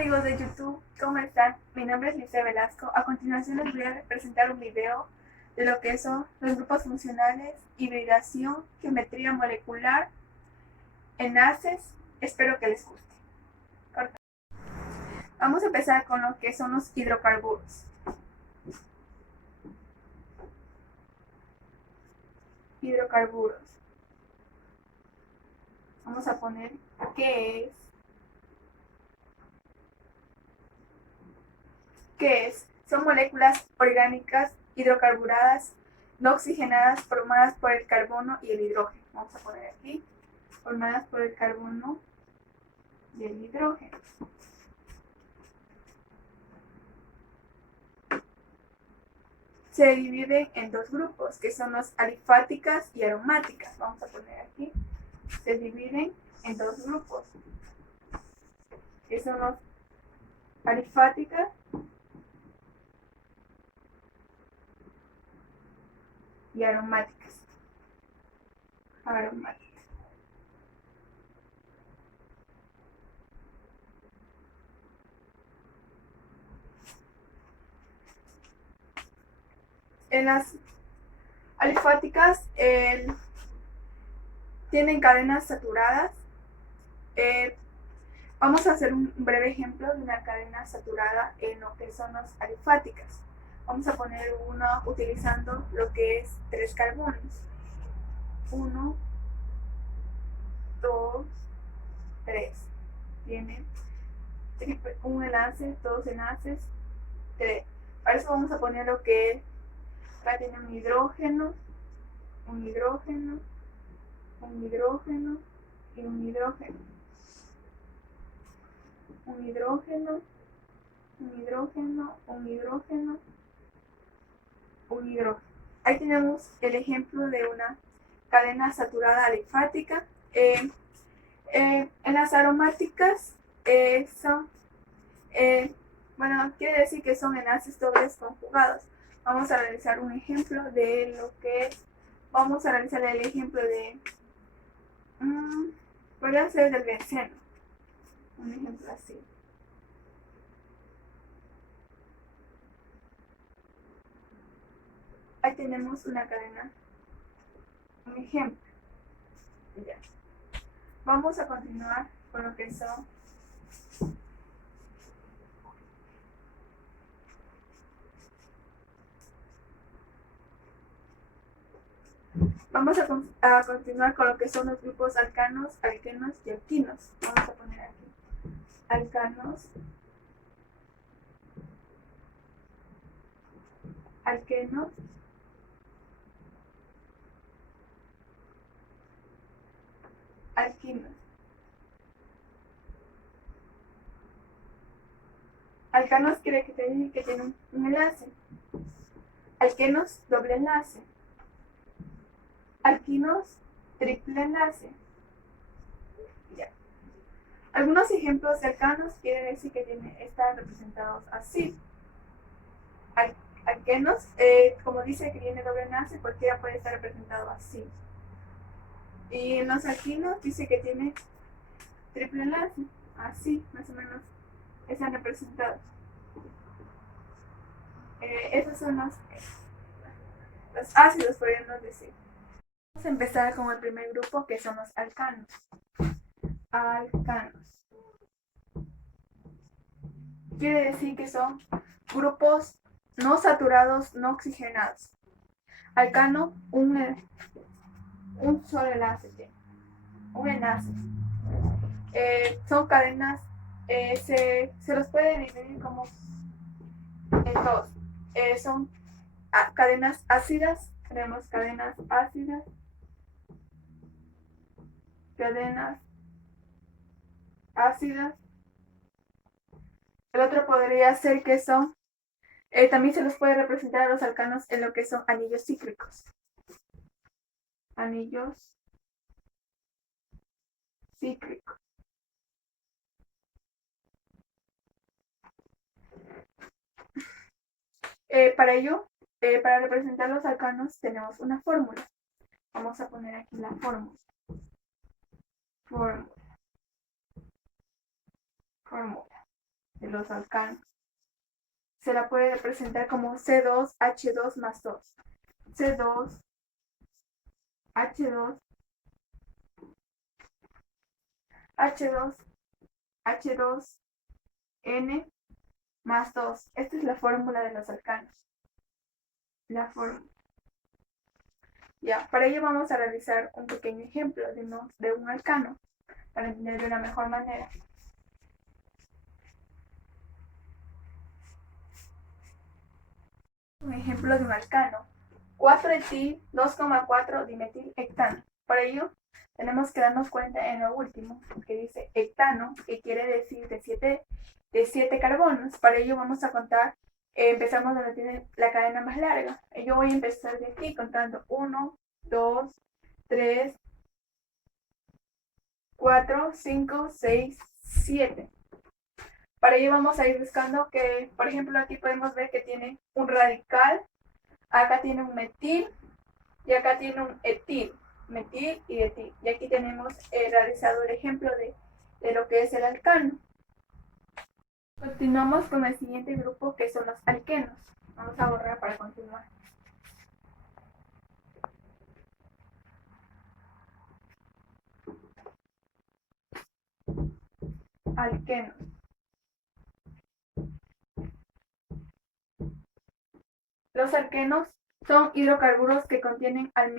amigos de YouTube, ¿cómo están? Mi nombre es Lice Velasco. A continuación les voy a presentar un video de lo que son los grupos funcionales, hibridación, geometría molecular, enlaces. Espero que les guste. Vamos a empezar con lo que son los hidrocarburos. Hidrocarburos. Vamos a poner ¿qué es? Son moléculas orgánicas hidrocarburadas no oxigenadas formadas por el carbono y el hidrógeno. Vamos a poner aquí, formadas por el carbono y el hidrógeno. Se dividen en dos grupos, que son los alifáticas y aromáticas. Vamos a poner aquí, se dividen en dos grupos, que son los alifáticas y aromáticas. En las alifáticas tienen cadenas saturadas. Vamos a hacer un breve ejemplo de una cadena saturada en lo que son las alifáticas. Vamos a poner uno utilizando lo que es 3 carbonos. 1, 2, 3. Tiene un enlace, 2 enlaces, 3. Para eso vamos a poner lo que es, acá tiene un hidrógeno, un hidrógeno, un hidrógeno y un hidrógeno. Un hidrógeno, un hidrógeno, un hidrógeno, un hidrógeno. Ahí tenemos el ejemplo de una cadena saturada alifática. En las aromáticas son, quiere decir que son enlaces dobles conjugados. Vamos a realizar un ejemplo de lo que es. Vamos a realizar el ejemplo de, podría ser del benceno. Un ejemplo así. Ahí tenemos una cadena, un ejemplo. Ya. Vamos a continuar con lo que son continuar con lo que son los grupos alcanos, alquenos y alquinos. Vamos a poner aquí alcanos, alquenos, alquinos. Alcanos quiere decir que tienen un enlace. Alquenos, doble enlace. Alquinos, triple enlace. Ya. Algunos ejemplos de alcanos quiere decir que están representados así. Alquenos, como dice que tiene doble enlace, cualquiera puede estar representado así. Y en los alquinos dice que tiene triple enlace, así más o menos están representados. Esos son los ácidos, podríamos decir. Vamos a empezar con el primer grupo, que son los alcanos. Alcanos. Quiere decir que son grupos no saturados, no oxigenados. Alcano, un solo enlace tiene. Un enlace. Son cadenas, se los puede dividir como en dos. Son cadenas ácidas. Tenemos cadenas ácidas, cadenas ácidas. El otro podría ser que son, también se los puede representar a los alcanos en lo que son anillos cíclicos. Anillos cíclicos. Para ello, para representar los alcanos tenemos una fórmula. Vamos a poner aquí la fórmula. Fórmula. de los alcanos. Se la puede representar como C2H2 más 2. C2H2 H2 H2N más 2. Esta es la fórmula de los alcanos. La fórmula. Ya, para ello vamos a realizar un pequeño ejemplo de un alcano, para entender de una mejor manera. Un ejemplo de un alcano. 4-etil 2,4 dimetil hectano. Para ello tenemos que darnos cuenta en lo último, que dice hectano, que quiere decir de 7 carbonos. Para ello vamos a contar, empezamos donde tiene la cadena más larga. Yo voy a empezar de aquí contando 1, 2, 3, 4, 5, 6, 7. Para ello vamos a ir buscando que, por ejemplo, aquí podemos ver que tiene un radical, acá tiene un metil y acá tiene un etil, metil y etil. Y aquí tenemos realizado el ejemplo de lo que es el alcano. Continuamos con el siguiente grupo, que son los alquenos. Vamos a borrar para continuar. Alquenos. Los alquenos son hidrocarburos que contienen al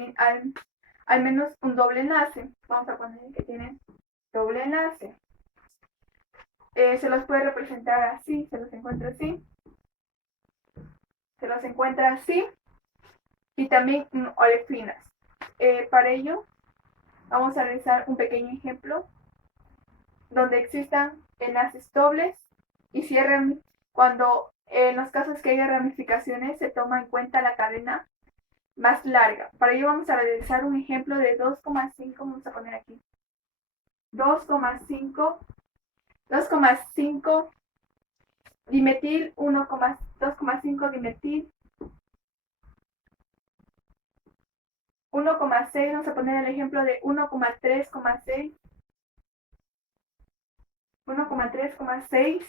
menos un doble enlace. Vamos a poner que tienen doble enlace. Se los puede representar así, se los encuentra así. Se los encuentra así. Y también olefinas. Para ello, vamos a realizar un pequeño ejemplo donde existan enlaces dobles y cierren cuando en los casos que haya ramificaciones se toma en cuenta la cadena más larga. Para ello vamos a realizar un ejemplo de 2,5, vamos a poner aquí 2,5 dimetil, 2,5 dimetil, 1,6, vamos a poner el ejemplo de 1,3,6, 1,3,6,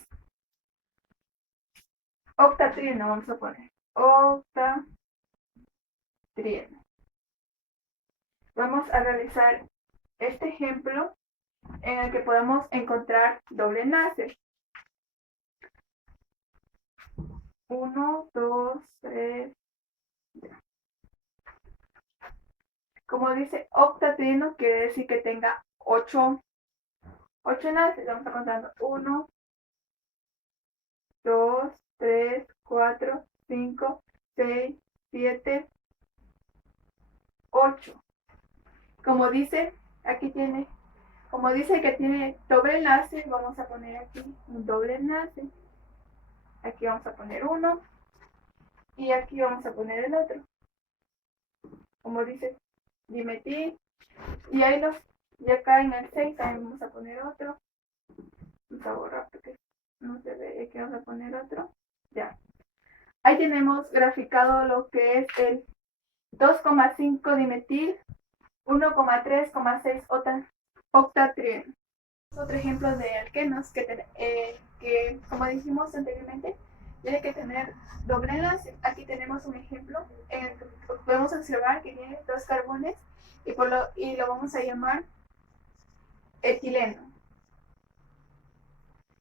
octatrieno, vamos a poner octatrieno. Vamos a realizar este ejemplo en el que podemos encontrar doble enlace. 1, 2, 3. Como dice octatrieno, quiere decir que tenga 8 enlaces. Vamos a contar 1, 2, 3, 4, 5, 6, 7, 8. Como dice, aquí tiene, como dice que tiene doble enlace, vamos a poner aquí un doble enlace. Aquí vamos a poner uno y aquí vamos a poner el otro. Como dice dimetil, y ahí y acá en el 6 también vamos a poner otro. Vamos a borrar porque no se ve, aquí vamos a poner otro. Ya. Ahí tenemos graficado lo que es el 2,5 dimetil, 1,3,6 octatrieno. Otro ejemplo de alquenos que, como dijimos anteriormente, tiene que tener doble enlace. Aquí tenemos un ejemplo en el que podemos observar que tiene 2 carbones y lo vamos a llamar etileno.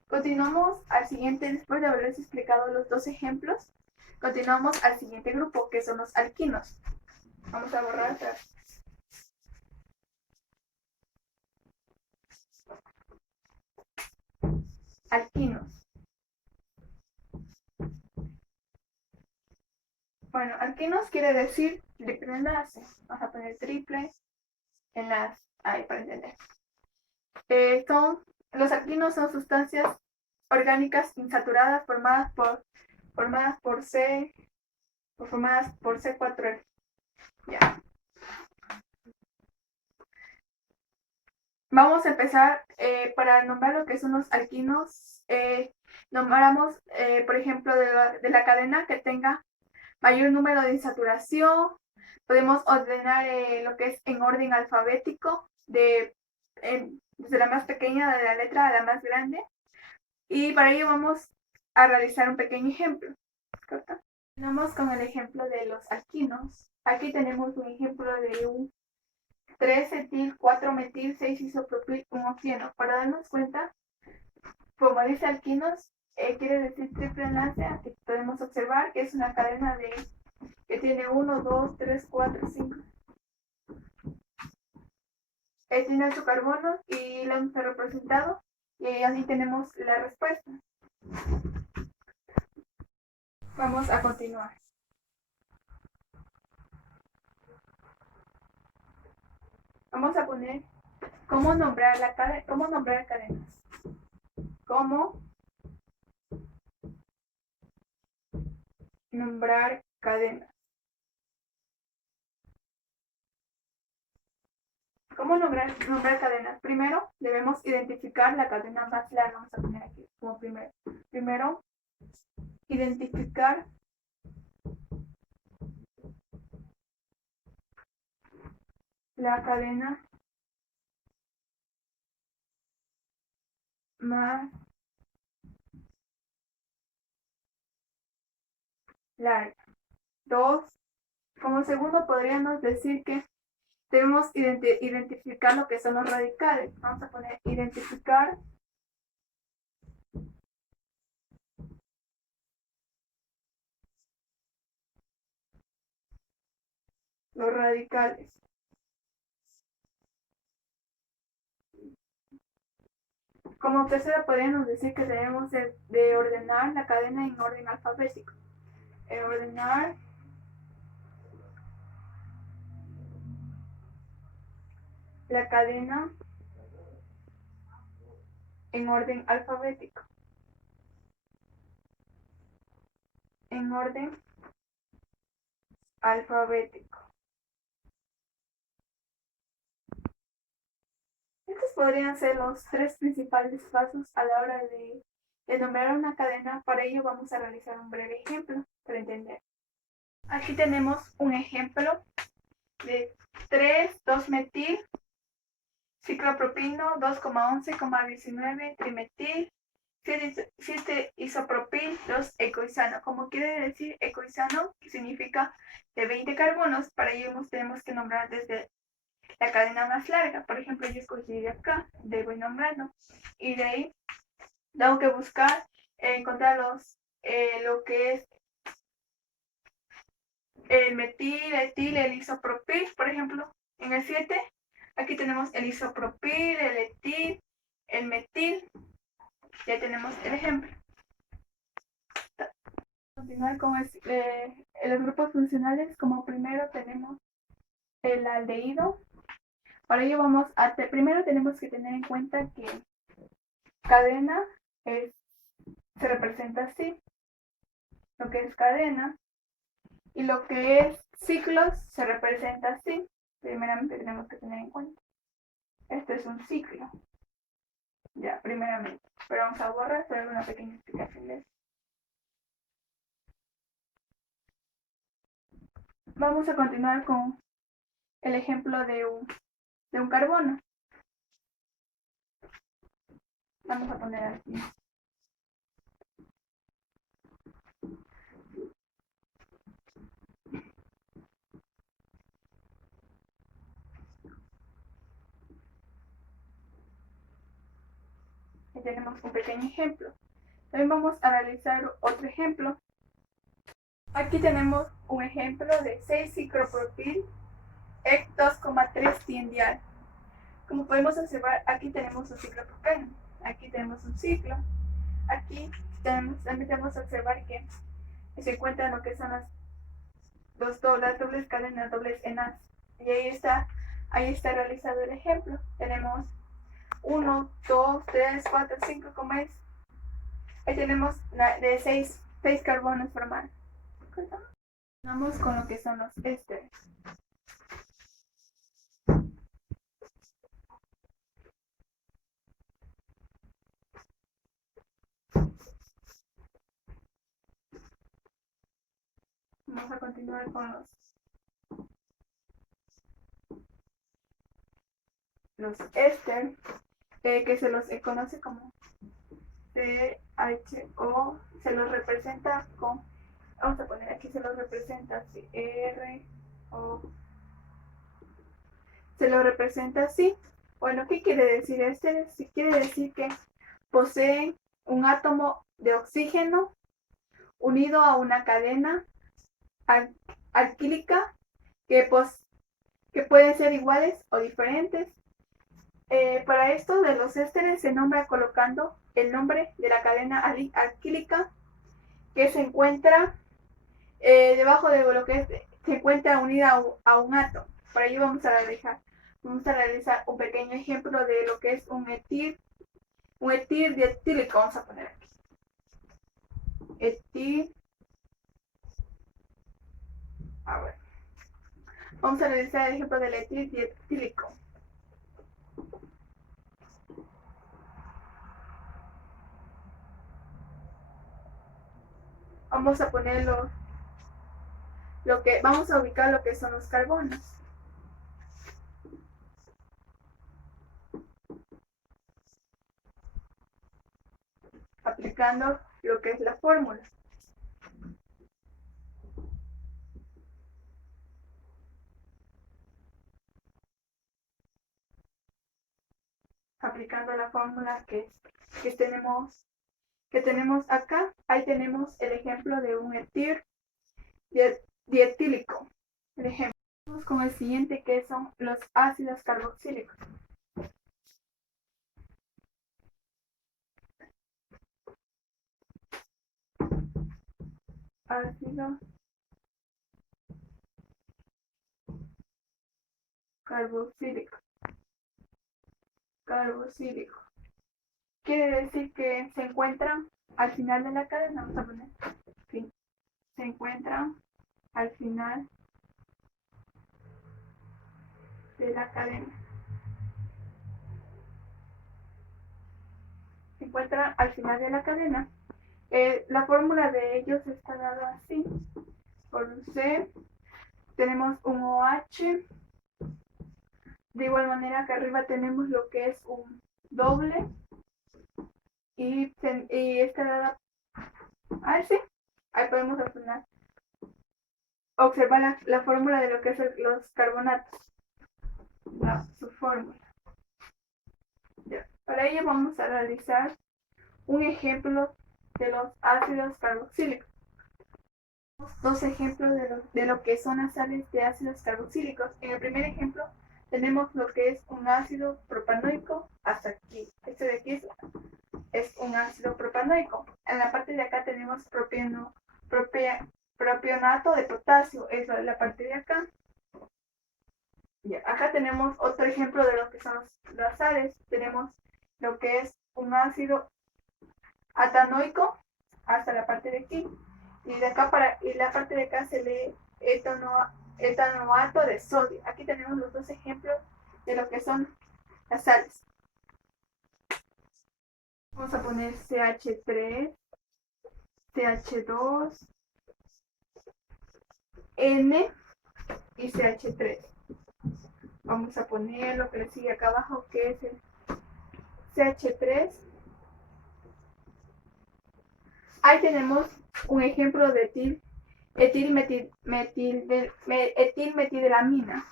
Continuamos al siguiente, después de haberles explicado los 2 ejemplos, continuamos al siguiente grupo, que son los alquinos. Vamos a borrar atrás. Alquinos. Bueno, alquinos quiere decir triple enlace. Vamos a poner triple enlace ahí para entender. Los alquinos son sustancias orgánicas insaturadas formadas por C4L. Ya. Vamos a empezar para nombrar lo que son los alquinos. Nombramos, por ejemplo, de la cadena que tenga mayor número de insaturación. Podemos ordenar lo que es en orden alfabético, desde la más pequeña de la letra a la más grande. Y para ello vamos a realizar un pequeño ejemplo. ¿Correcto? Vamos con el ejemplo de los alquinos. Aquí tenemos un ejemplo de un 3-etil, 4-metil, 6-isopropil, un oxígeno. Para darnos cuenta, como dice alquinos, quiere decir triple enlace. Aquí podemos observar que es una cadena que tiene 1, 2, 3, 4, 5. Tiene su carbono y lo hemos representado. Y así tenemos la respuesta. Vamos a continuar. Vamos a poner cómo nombrar cadenas. Cómo nombrar cadenas. ¿Cómo nombrar cadenas? Primero debemos identificar la cadena más larga. Vamos a poner aquí como primero. Primero, identificar la cadena más larga. Dos, como segundo podríamos decir que debemos identificar lo que son los radicales. Vamos a poner identificar los radicales. Como tercera podríamos decir que debemos de ordenar la cadena en orden alfabético. Ordenar la cadena en orden alfabético. En orden alfabético. Estos podrían ser los tres principales pasos a la hora de nombrar una cadena. Para ello vamos a realizar un breve ejemplo para entender. Aquí tenemos un ejemplo de 3,2-metil, ciclopropino, 2,11,19, trimetil, 7-isopropil, 2-ecoisano. Como quiere decir ecoisano, que significa de 20 carbonos, para ello tenemos que nombrar desde la cadena más larga. Por ejemplo, yo escogí de acá, debo ir nombrando. Y de ahí tengo que buscar, encontrar lo que es el metil, etil, el isopropil. Por ejemplo, en el 7, aquí tenemos el isopropil, el etil, el metil. Ya tenemos el ejemplo. Continuar con los grupos funcionales. Como primero tenemos el aldehído. Para ello primero tenemos que tener en cuenta que cadena se representa así, lo que es cadena, y lo que es ciclos se representa así. Primeramente tenemos que tener en cuenta. Este es un ciclo. Ya, primeramente. Pero vamos a borrar, hacer una pequeña explicación de eso. Vamos a continuar con el ejemplo de un carbono. Vamos a poner aquí. Aquí tenemos un pequeño ejemplo. También vamos a realizar otro ejemplo. Aquí tenemos un ejemplo de 6-ciclopropil, EC2,3 tiendial. Como podemos observar, aquí tenemos un ciclo propeno. Aquí tenemos un ciclo. Aquí también tenemos que observar que se encuentran lo que son las dobles cadenas, dobles enlaces. Y ahí está realizado el ejemplo. Tenemos 1, 2, 3, 4, 5, como es. Ahí tenemos de 6 carbonos formados. Vamos con lo que son los ésteres. Vamos a continuar con los éster, que se los conoce como CHO se los representa con, vamos a poner aquí, se los representa así, RO, se lo representa así. Bueno, ¿qué quiere decir este? Quiere decir que poseen un átomo de oxígeno unido a una cadena alquílica que pueden ser iguales o diferentes. Para esto de los ésteres se nombra colocando el nombre de la cadena alquílica que se encuentra debajo de lo que se encuentra unida a un átomo. Por ello vamos a realizar un pequeño ejemplo de lo que es un etil dietílico. Vamos a poner aquí. Vamos a realizar el ejemplo del etil dietílico. Vamos a poner vamos a ubicar lo que son los carbonos. Aplicando lo que es la fórmula. Aplicando la fórmula que tenemos acá, ahí tenemos el ejemplo de un etil dietílico. El ejemplo con el siguiente, que son los ácidos carboxílicos. Ácido carboxílico. Quiere decir que se encuentran al final de la cadena. Vamos a poner, sí, se encuentran al final de la cadena. Se encuentran al final de la cadena. La fórmula de ellos está dada así. Por un C tenemos un OH. De igual manera que arriba tenemos lo que es un doble. Y está dada así. Ahí podemos observar la fórmula de lo que es los carbonatos. Su fórmula. Ya. Para ello vamos a realizar un ejemplo de los ácidos carboxílicos. Dos ejemplos de lo que son las sales de ácidos carboxílicos. En el primer ejemplo tenemos lo que es un ácido propanoico hasta aquí. Este de aquí es un ácido propanoico. En la parte de acá tenemos propionato de potasio. Eso es la parte de acá. Ya, acá tenemos otro ejemplo de lo que son las sales. Tenemos lo que es un ácido atanoico hasta la parte de aquí. Y la parte de acá se lee etanoato de sodio. Aquí tenemos los dos ejemplos de lo que son las sales. Vamos a poner CH3, CH2, N y CH3. Vamos a poner lo que le sigue acá abajo, que es el CH3. Ahí tenemos un ejemplo de etilmetilamina.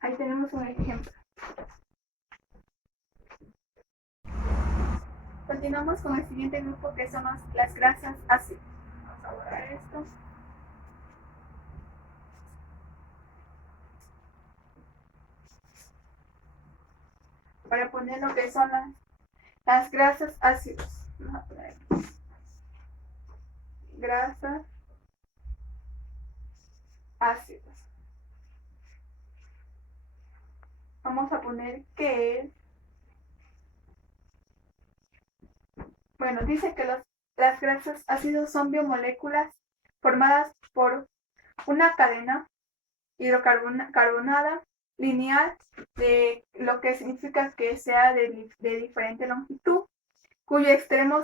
Ahí tenemos un ejemplo. Continuamos con el siguiente grupo, que son las grasas ácidas. Vamos a borrar esto. Para poner lo que son las grasas ácidas. Vamos a poner grasas ácidas. Vamos a poner que es. Bueno, dice que las grasas ácidas son biomoléculas formadas por una cadena hidrocarbonada lineal, de lo que significa que sea de diferente longitud, cuyo extremo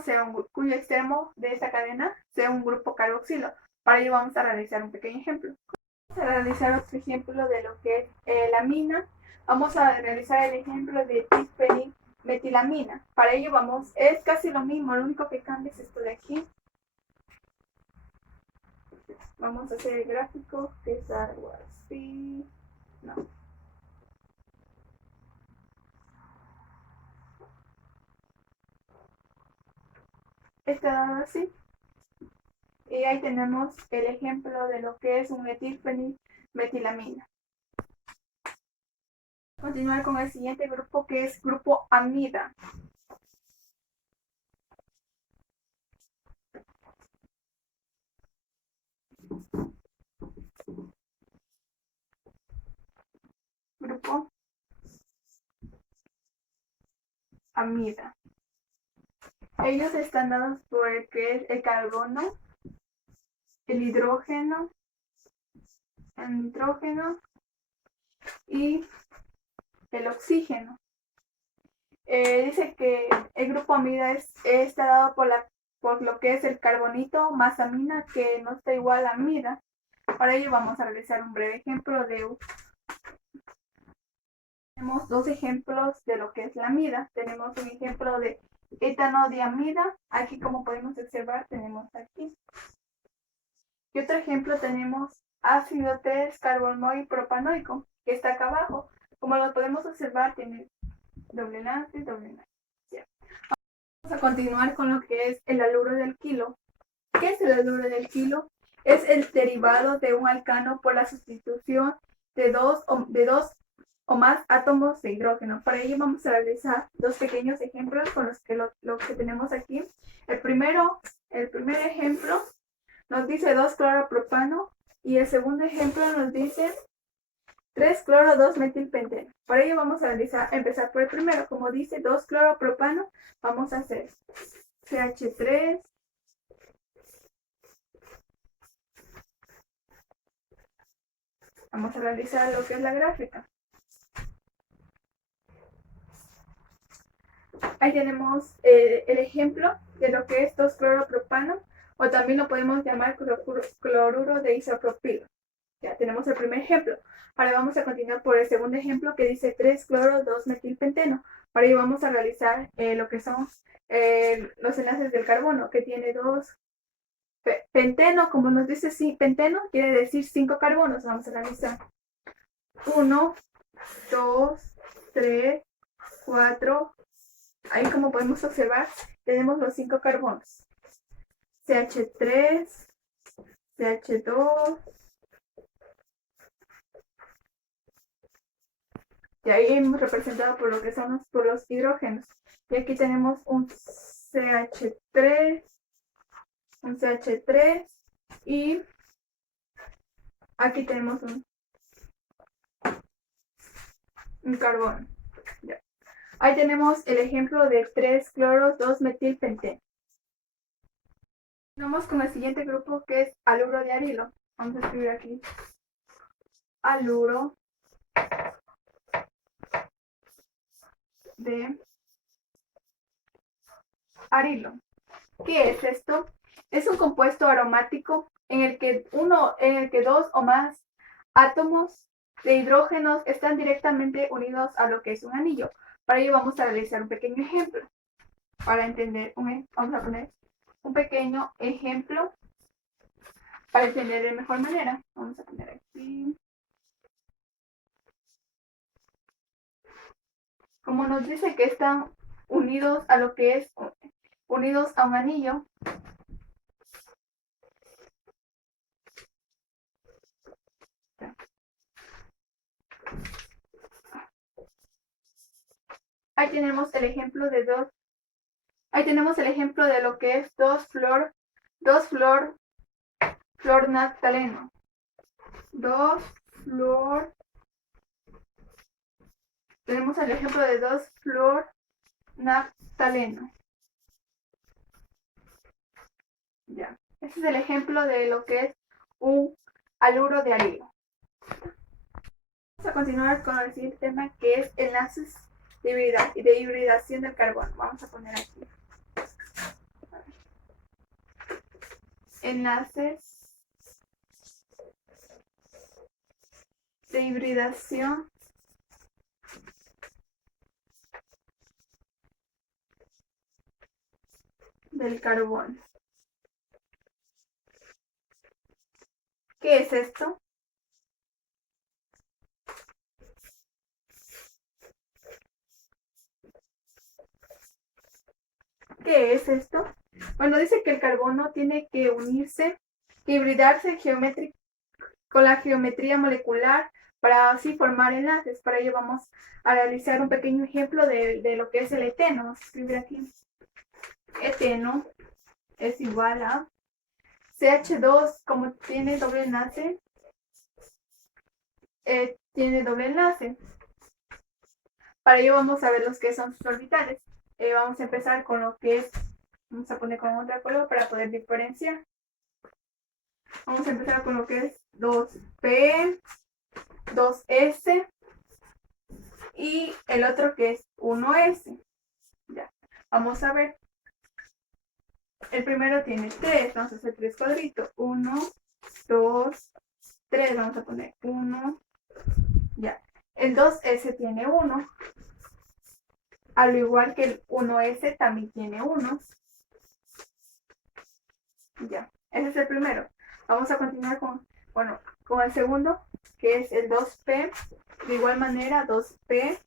de esta cadena sea un grupo carboxilo. Para ello vamos a realizar un pequeño ejemplo. Vamos a realizar otro ejemplo de lo que es la mina. Vamos a realizar el ejemplo de metilamina. Para ello es casi lo mismo, lo único que cambia es esto de aquí. Vamos a hacer el gráfico, que es algo así. No. Está dado así. Y ahí tenemos el ejemplo de lo que es un metilfenilmetilamina. Continuar con el siguiente grupo, que es grupo amida. Grupo amida. Ellos están dados por el que es el carbono, el hidrógeno y el oxígeno. Dice que el grupo amida está dado por lo que es el carbonito más amina, que no está igual a amida. Para ello vamos a realizar un breve ejemplo tenemos dos ejemplos de lo que es la amida. Tenemos un ejemplo de etanodiamida. Aquí, como podemos observar, tenemos aquí. Y otro ejemplo tenemos ácido 3-carbonoil-propanoico, que está acá abajo. Como lo podemos observar, tiene doble enlace. Ya. Vamos a continuar con lo que es el haluro del kilo. ¿Qué es el haluro del kilo? Es el derivado de un alcano por la sustitución de dos o más átomos de hidrógeno. Para ello vamos a realizar dos pequeños ejemplos con los que lo que tenemos aquí. El primer ejemplo nos dice 2-cloropropano y el segundo ejemplo nos dice 3-cloro-2-metilpenteno. Para ello vamos a empezar por el primero. Como dice 2-cloropropano, vamos a hacer CH3, vamos a realizar lo que es la gráfica. Ahí tenemos el ejemplo de lo que es 2-cloropropano, o también lo podemos llamar cloruro de isopropilo. Ya tenemos el primer ejemplo. Ahora vamos a continuar por el segundo ejemplo, que dice 3-cloro-2-metilpenteno. Para ello vamos a realizar lo que son los enlaces del carbono, que tiene dos. Penteno, como nos dice penteno, quiere decir 5 carbonos. Vamos a realizar 1, 2, 3, 4. Ahí, como podemos observar, tenemos los 5 carbonos. CH3, CH2. Y ahí hemos representado por lo que son por los hidrógenos. Y aquí tenemos un CH3, y aquí tenemos un carbono. Ya. Ahí tenemos el ejemplo de 3-cloro-2-metilpenteno. Vamos con el siguiente grupo, que es haluro de arilo. Vamos a escribir aquí haluro de arilo. ¿Qué es esto? Es un compuesto aromático en el que dos o más átomos de hidrógenos están directamente unidos a lo que es un anillo. Para ello vamos a realizar un pequeño ejemplo. Para entender, vamos a poner un pequeño ejemplo para entender de mejor manera. Vamos a poner aquí. Como nos dice que están unidos a lo que es unidos a un anillo, ahí tenemos el ejemplo de lo que es 2-fluor-naftaleno. 2-fluor. Tenemos el ejemplo de 2-fluor-naftaleno. Ya. Este es el ejemplo de lo que es un haluro de arilo. Vamos a continuar con el siguiente tema, que es enlaces de hibridación del carbono. Vamos a poner aquí enlaces de hibridación del carbono. ¿Qué es esto? ¿Qué es esto? Bueno, dice que el carbono tiene que unirse, que hibridarse con la geometría molecular para así formar enlaces. Para ello vamos a realizar un pequeño ejemplo de lo que es el eteno. Vamos a escribir aquí. Eteno es igual a CH2, como tiene doble enlace, tiene doble enlace. Para ello vamos a ver los que son sus orbitales. Vamos a empezar con lo que es, vamos a poner con otro color para poder diferenciar. Vamos a empezar con lo que es 2P, 2S y el otro que es 1S. Ya, vamos a ver. El primero tiene 3, vamos a hacer 3 cuadritos. 1, 2, 3, vamos a poner 1. Ya. El 2S tiene 1. Al igual que el 1S también tiene 1. Ya, ese es el primero. Vamos a continuar con el segundo, que es el 2P. De igual manera, 2P,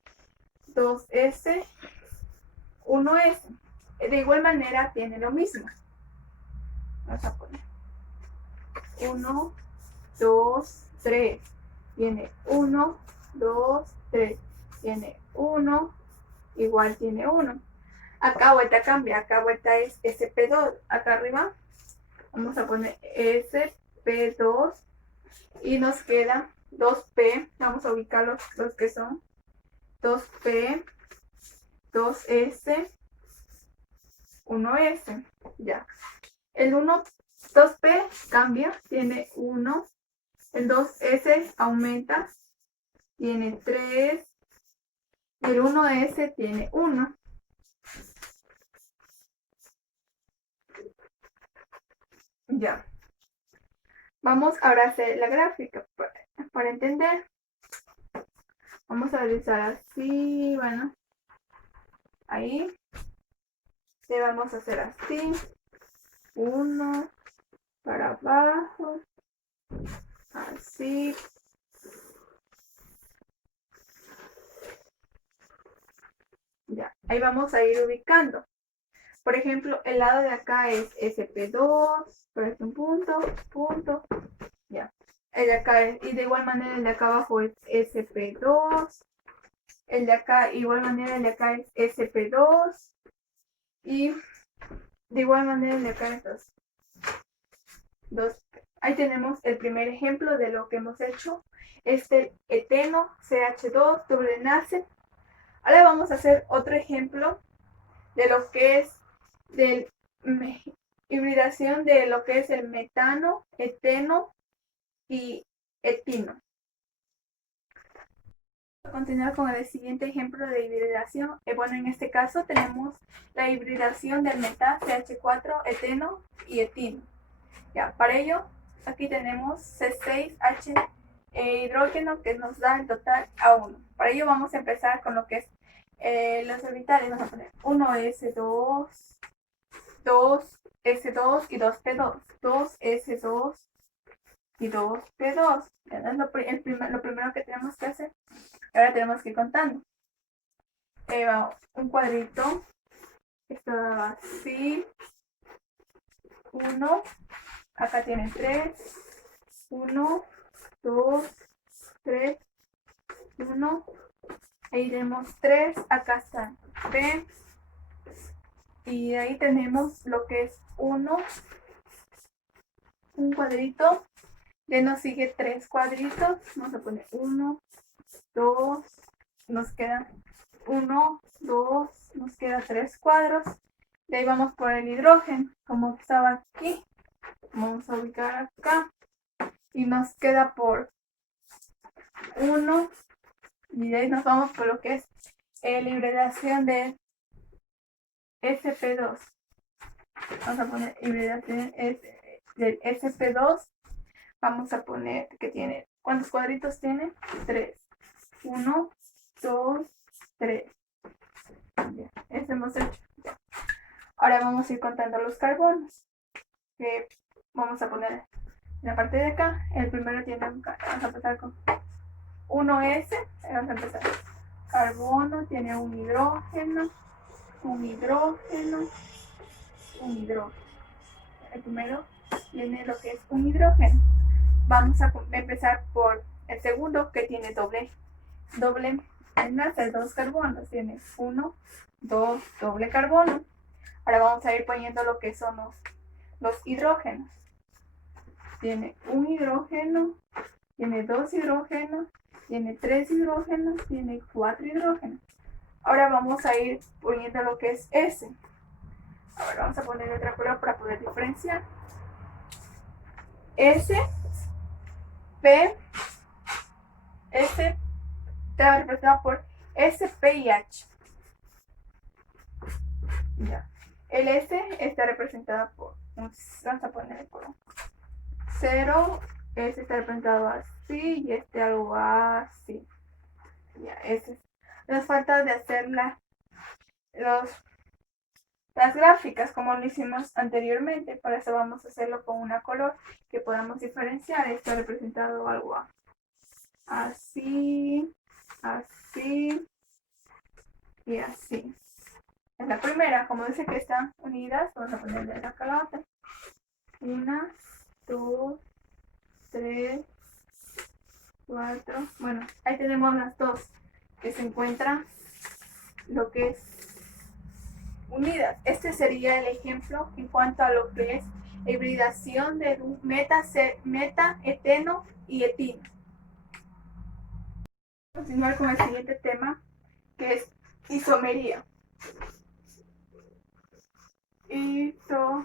2S, 1S. De igual manera tiene lo mismo. Vamos a poner 1, 2, 3. Tiene 1, 2, 3. Tiene 1, igual tiene 1. Acá vuelta cambia, acá vuelta es SP2. Acá arriba vamos a poner SP2 y nos queda 2P. Vamos a ubicar los que son 2P, 2S, 1S. Ya. El 2P cambia, tiene 1. El 2S aumenta, tiene 3. Y el 1S tiene 1. Ya. Vamos ahora a hacer la gráfica para entender. Vamos a realizar así, bueno. Ahí. Le vamos a hacer así. 1 para abajo. Así. Ya. Ahí vamos a ir ubicando. Por ejemplo, el lado de acá es SP2, por este un punto, ya. El de acá y de igual manera el de acá abajo es SP2, el de acá, igual manera el de acá es SP2, y de igual manera el de acá es 2. Ahí tenemos el primer ejemplo de lo que hemos hecho, este eteno, CH2, doble enlace. Ahora vamos a hacer otro ejemplo de lo que es de hibridación de lo que es el metano, eteno y etino. A continuar con el siguiente ejemplo de hibridación. Bueno, en este caso tenemos la hibridación del metano, CH4, eteno y etino. Ya, para ello, aquí tenemos C6H hidrógeno que nos da el total A1. Para ello vamos a empezar con lo que es los orbitales. Vamos a poner 1S2, 2S2 y 2P2. 2S2 y 2P2. Es lo primero que tenemos que hacer. Ahora tenemos que ir contando. Un cuadrito. Esto va así. 1. Acá tiene 3. 1, 2, 3, 1. Ahí tenemos 3. Acá está P. Y ahí tenemos lo que es 1. Un cuadrito. Ya nos sigue 3 cuadritos. Vamos a poner 1, 2. Nos quedan 1, 2. Nos quedan 3 cuadros. De ahí vamos por el hidrógeno. Como estaba aquí. Vamos a ubicar acá. Y nos queda por 1. Y de ahí nos vamos por lo que es la hibridación de SP2. Vamos a poner hibridación del SP2. Vamos a poner que tiene ¿Cuántos cuadritos tiene? 3. 1, 2, 3. Ya, eso hemos hecho. Ya. Ahora vamos a ir contando los carbonos. Que vamos a poner en la parte de acá. El primero tiene un vamos a empezar con 1S. Vamos a empezar. Carbono tiene un hidrógeno, un hidrógeno, un hidrógeno. El primero tiene lo que es un hidrógeno. Vamos a empezar por el segundo, que tiene doble enlace, 2 carbonos. Tiene 1, 2, doble carbono. Ahora vamos a ir poniendo lo que son los hidrógenos. Tiene un hidrógeno, tiene 2 hidrógenos, tiene 3 hidrógenos, tiene 4 hidrógenos. Ahora vamos a ir poniendo lo que es S. Ahora vamos a poner otro color para poder diferenciar. S, P, S está representado por S, P y H. Ya. El S está representado por vamos a poner el color 0, S está representado así y este algo así. Ya, ese. Nos falta de hacer las gráficas como lo hicimos anteriormente. Para eso vamos a hacerlo con una color que podamos diferenciar. Esto ha representado algo así, así y así. En la primera, como dice que están unidas, vamos a ponerle acá la otra. 1, 2, 3, 4. Bueno, ahí tenemos las dos que se encuentran lo que es unidas. Este sería el ejemplo en cuanto a lo que es hibridación de meta, eteno y etino. Continuar con el siguiente tema, que es isomería. Isomería.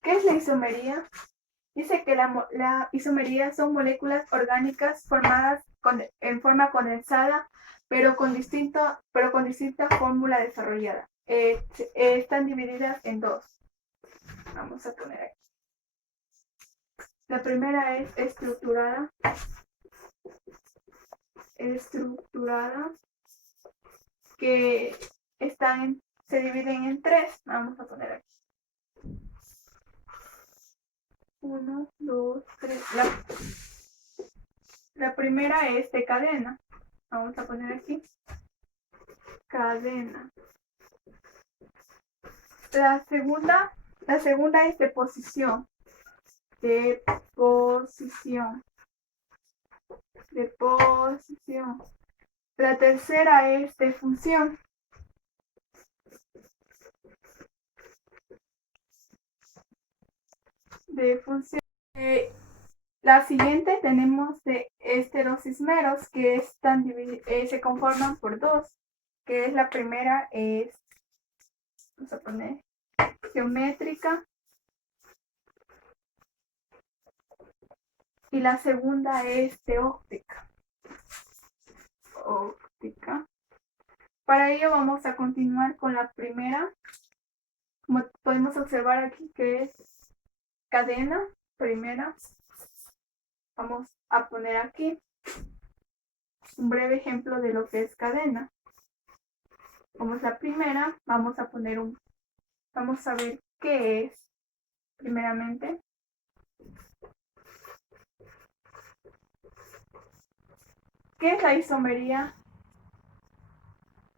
¿Qué es la isomería? Dice que la isomería son moléculas orgánicas formadas en forma condensada, pero con distinta fórmula desarrollada. Están divididas en dos. Vamos a poner aquí. La primera es estructurada, que se dividen en 3. Vamos a poner aquí. 1, 2, 3. La primera es de cadena. Vamos a poner aquí. Cadena. La segunda es de posición. De posición. La tercera es de función. La siguiente tenemos de estereoisómeros que se conforman por 2, que es la primera es, vamos a poner, geométrica, y la segunda es de óptica. Para ello vamos a continuar con la primera, como podemos observar aquí, que es cadena, primera. Vamos a poner aquí un breve ejemplo de lo que es cadena. Como es la primera, vamos a ver qué es, primeramente. ¿Qué es la isomería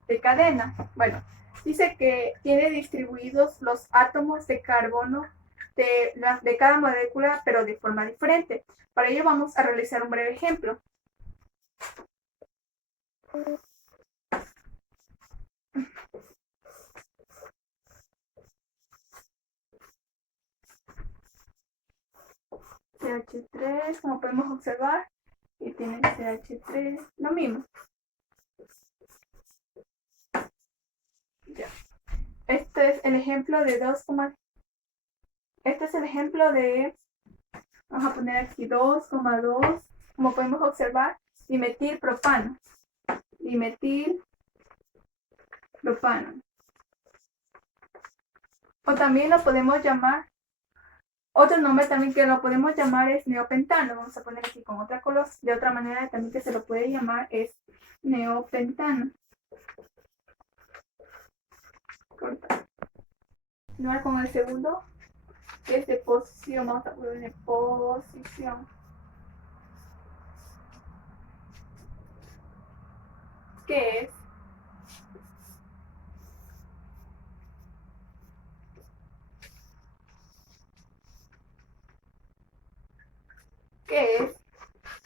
de cadena? Bueno, dice que tiene distribuidos los átomos de carbono de cada molécula, pero de forma diferente. Para ello vamos a realizar un breve ejemplo. CH3, como podemos observar, y tiene CH3, lo mismo. Ya. Este es el ejemplo de 2, este es el ejemplo de, vamos a poner aquí 2,2, como podemos observar, dimetilpropano. O también lo podemos llamar, otro nombre también que lo podemos llamar es neopentano. Vamos a poner aquí con otra color. De otra manera también que se lo puede llamar es neopentano. Corta. Continuar con el segundo, que es de posición. Vamos a poner posición. ¿Qué es? ¿Qué es?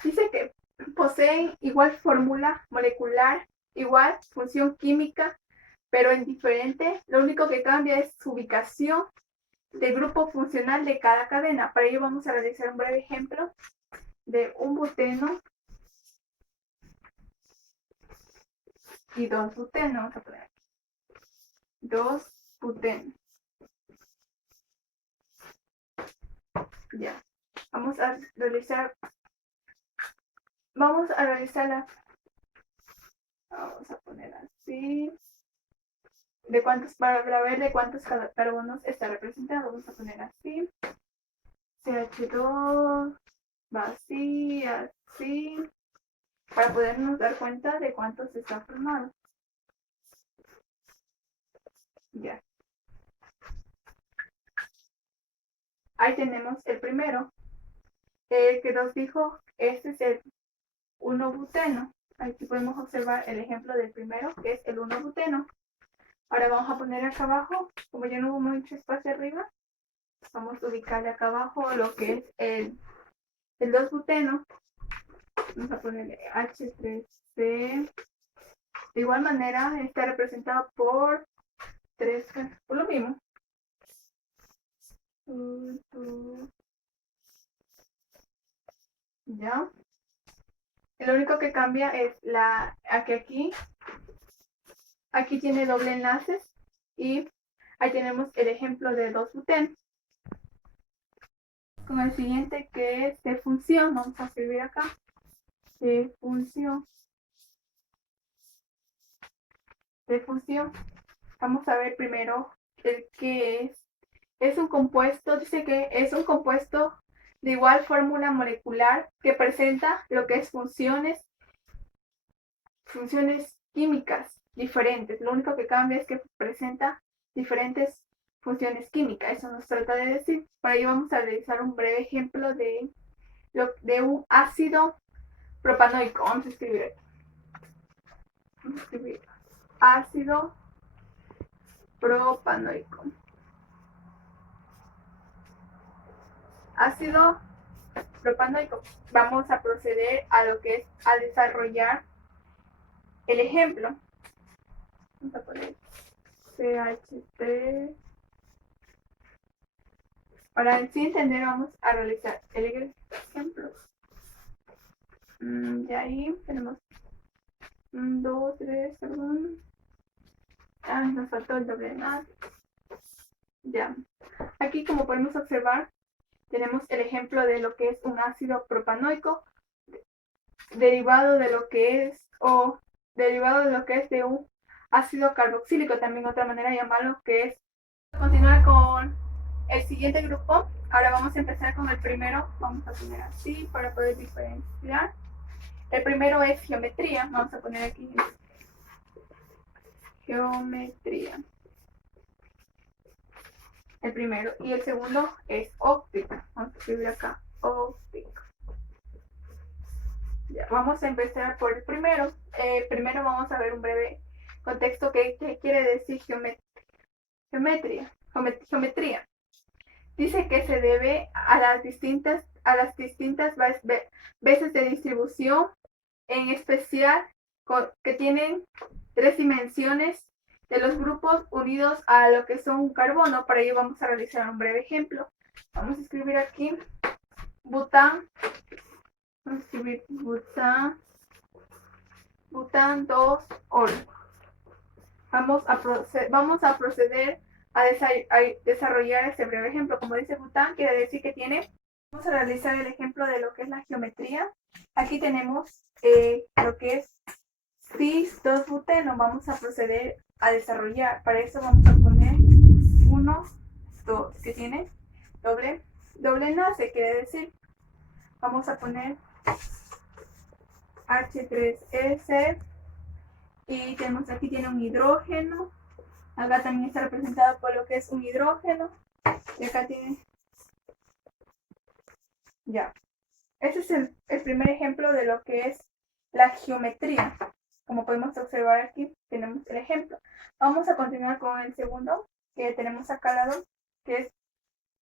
Dice que poseen igual fórmula molecular, igual función química, pero es diferente. Lo único que cambia es su ubicación del grupo funcional de cada cadena. Para ello vamos a realizar un breve ejemplo de un buteno y dos butenos. Vamos a poner aquí. Dos butenos. Ya. Vamos a realizar la. Vamos a poner así. Para ver de cuántos carbonos está representado. Vamos a poner así. CH2 va así, así. Para podernos dar cuenta de cuántos están formados. Ya. Ahí tenemos el primero. El que nos dijo, este es el 1-buteno. Aquí podemos observar el ejemplo del primero, que es el 1-buteno. Ahora vamos a poner acá abajo, como ya no hubo mucho espacio arriba, vamos a ubicarle acá abajo lo que es el 2-buteno. Vamos a ponerle H3C. De igual manera está representado por 3, por lo mismo. Ya. Lo único que cambia es aquí tiene doble enlaces y ahí tenemos el ejemplo de 2-buteno. Con el siguiente que es de función, vamos a escribir acá, de función. Vamos a ver primero el que es. Es un compuesto, dice que es un compuesto de igual fórmula molecular que presenta lo que es funciones químicas diferentes. Lo único que cambia es que presenta diferentes funciones químicas. Eso nos trata de decir. Para ello vamos a realizar un breve ejemplo de un ácido propanoico. Vamos a escribir ácido propanoico. Ácido propanoico. Vamos a proceder a lo que es a desarrollar el ejemplo. Vamos a poner CH3. Para así entender vamos a realizar el ejemplo. Y ahí tenemos 1, 2, 3, perdón. Nos faltó el doble enlace. Ya. Aquí, como podemos observar, tenemos el ejemplo de lo que es un ácido propanoico derivado de lo que es de un ácido carboxílico, también otra manera de llamarlo, que es. Continuar con el siguiente grupo. Ahora vamos a empezar con el primero. Vamos a poner así para poder diferenciar. El primero es geometría. Vamos a poner aquí geometría. El primero. Y el segundo es óptica. Vamos a escribir acá óptica. Ya, vamos a empezar por el primero. Primero vamos a ver un breve contexto que quiere decir geometría. Dice que se debe a las distintas veces de distribución, en especial que tienen 3 dimensiones de los grupos unidos a lo que son un carbono. Para ello vamos a realizar un breve ejemplo. Vamos a escribir aquí bután. Vamos a escribir bután 2 oro. Vamos a proceder a desarrollar este breve ejemplo. Como dice bután, quiere decir que tiene. Vamos a realizar el ejemplo de lo que es la geometría. Aquí tenemos lo que es cis 2-buteno. Vamos a proceder a desarrollar. Para eso vamos a poner 1 tiene doble enlace, quiere decir, vamos a poner H3S y tenemos aquí tiene un hidrógeno, acá también está representado por lo que es un hidrógeno y acá tiene, ya. Este es el primer ejemplo de lo que es la geometría. Como podemos observar aquí, tenemos el ejemplo. Vamos a continuar con el segundo que tenemos acá al lado, que es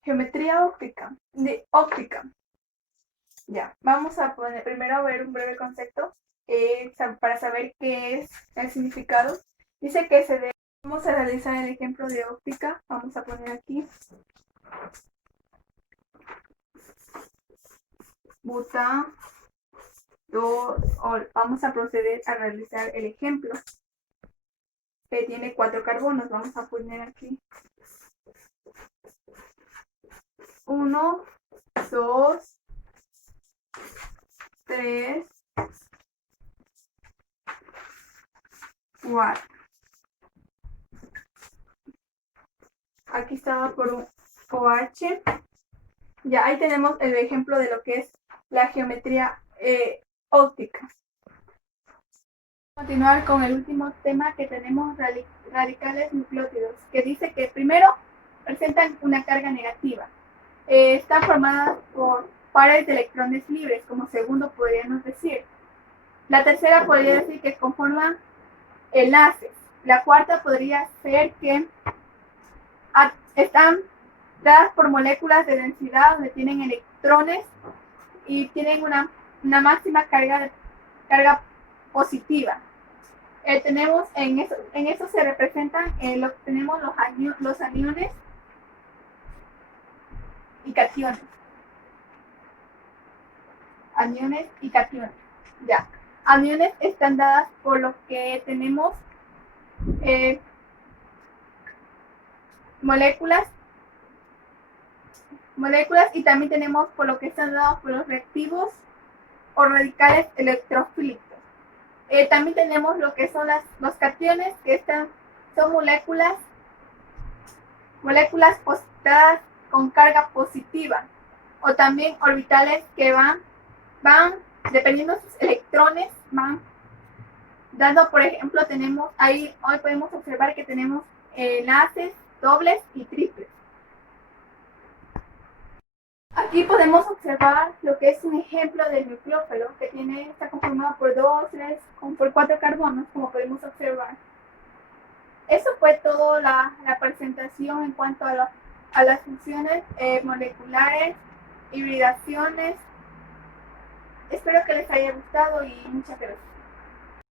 geometría óptica. Ya, vamos a poner primero a ver un breve concepto para saber qué es el significado. Dice que vamos a realizar el ejemplo de óptica. Vamos a poner aquí vamos a proceder a realizar el ejemplo que tiene 4 carbonos. Vamos a poner aquí 1, 2, 3, 4. Aquí estaba por un OH. Ya ahí tenemos el ejemplo de lo que es la geometría óptica. Continuar con el último tema que tenemos, radicales nucleótidos, que dice que primero presentan una carga negativa. Están formadas por pares de electrones libres, como segundo podríamos decir. La tercera podría decir que conforman enlaces. La cuarta podría ser que están dadas por moléculas de densidad donde tienen electrones y tienen una máxima carga positiva. Tenemos en eso se representan tenemos los aniones y cationes. Aniones y cationes. Ya. Aniones están dadas por lo que tenemos moléculas y también tenemos por lo que están dados por los reactivos o radicales electrofílicos. También tenemos lo que son los cationes, que son moléculas dadas con carga positiva, o también orbitales que van dependiendo de sus electrones, van dando, por ejemplo, hoy podemos observar que tenemos enlaces dobles y triples. Aquí podemos observar lo que es un ejemplo del nucleófilo, que está conformado por 2, 3, por 4 carbonos, como podemos observar. Eso fue toda la presentación en cuanto a las funciones moleculares, hibridaciones. Espero que les haya gustado y muchas gracias.